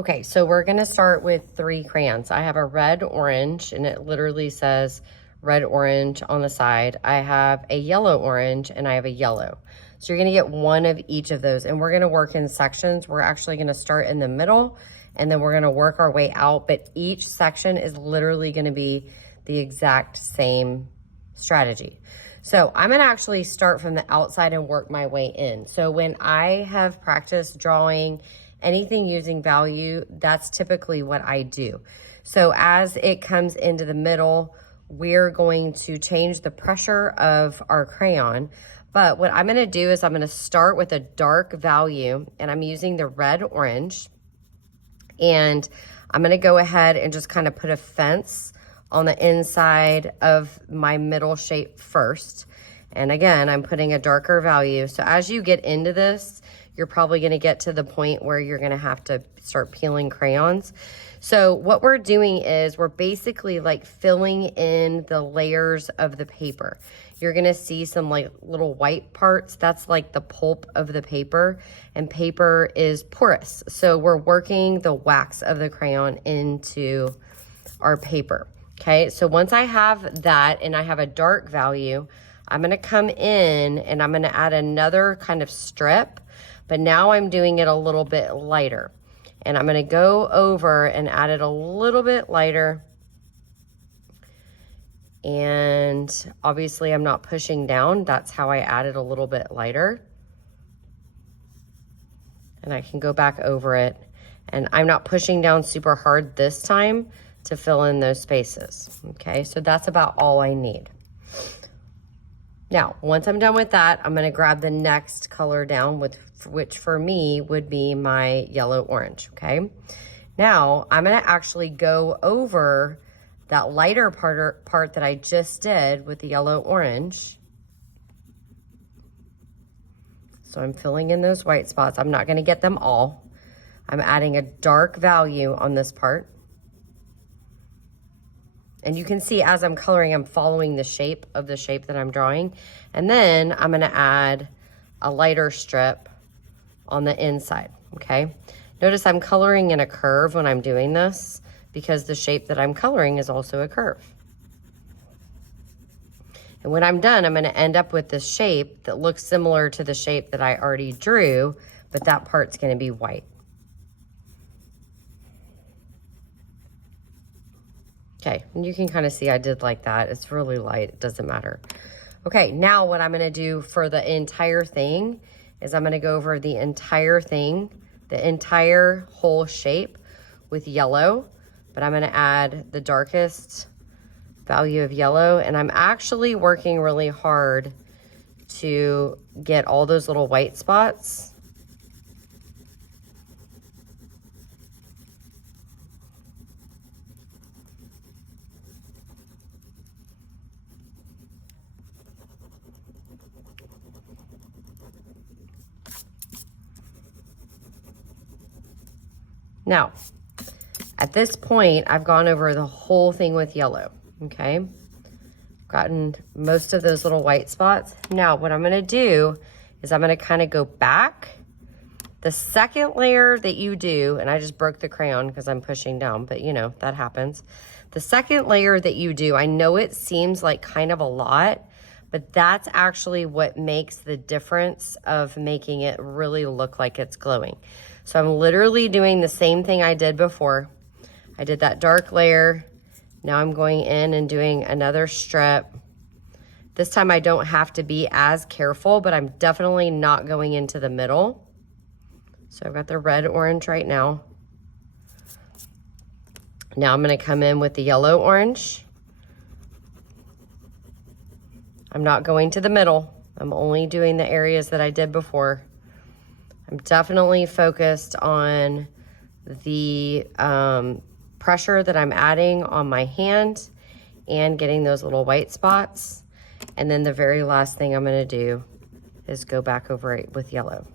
Okay, so we're gonna start with 3 crayons. I have a red orange, and it literally says red orange on the side. I have a yellow orange, and I have a yellow. So you're gonna get one of each of those, and we're gonna work in sections. We're actually gonna start in the middle, and then we're gonna work our way out, but each section is literally gonna be the exact same strategy. So I'm gonna actually start from the outside and work my way in. So when I have practiced drawing anything using value, that's typically what I do. So as it comes into the middle, we're going to change the pressure of our crayon. But what I'm gonna do is I'm gonna start with a dark value, and I'm using the red orange. And I'm gonna go ahead and just kind of put a fence on the inside of my middle shape first. And again, I'm putting a darker value. So as you get into this, you're probably gonna get to the point where you're gonna have to start peeling crayons. So what we're doing is we're basically like filling in the layers of the paper. You're gonna see some like little white parts. That's like the pulp of the paper, and paper is porous. So we're working the wax of the crayon into our paper. Okay, so once I have that and I have a dark value, I'm gonna come in and I'm gonna add another kind of strip, but now I'm doing it a little bit lighter. And I'm gonna go over and add it a little bit lighter. And obviously I'm not pushing down. That's how I add it a little bit lighter. And I can go back over it. And I'm not pushing down super hard this time to fill in those spaces. Okay, so that's about all I need. Now, once I'm done with that, I'm gonna grab the next color down, which for me would be my yellow orange, okay? Now, I'm gonna actually go over that lighter part that I just did with the yellow orange. So I'm filling in those white spots. I'm not gonna get them all. I'm adding a dark value on this part. And you can see as I'm coloring, I'm following the shape of the shape that I'm drawing. And then I'm gonna add a lighter strip on the inside, okay? Notice I'm coloring in a curve when I'm doing this because the shape that I'm coloring is also a curve. And when I'm done, I'm gonna end up with this shape that looks similar to the shape that I already drew, but that part's gonna be white. Okay, and you can kind of see I did like that. It's really light, it doesn't matter. Okay, now what I'm gonna do for the entire thing is I'm gonna go over the entire thing, the entire whole shape with yellow, but I'm gonna add the darkest value of yellow, and I'm actually working really hard to get all those little white spots. Now, at this point, I've gone over the whole thing with yellow, okay? Gotten most of those little white spots. Now, what I'm gonna do is I'm gonna kind of go back. The second layer that you do, and I just broke the crayon because I'm pushing down, but you know, that happens. The second layer that you do, I know it seems like kind of a lot, but that's actually what makes the difference of making it really look like it's glowing. So I'm literally doing the same thing I did before. I did that dark layer. Now I'm going in and doing another strip. This time I don't have to be as careful, but I'm definitely not going into the middle. So I've got the red orange right now. Now I'm gonna come in with the yellow orange. I'm not going to the middle. I'm only doing the areas that I did before. I'm definitely focused on the pressure that I'm adding on my hand and getting those little white spots. And then the very last thing I'm gonna do is go back over it with yellow.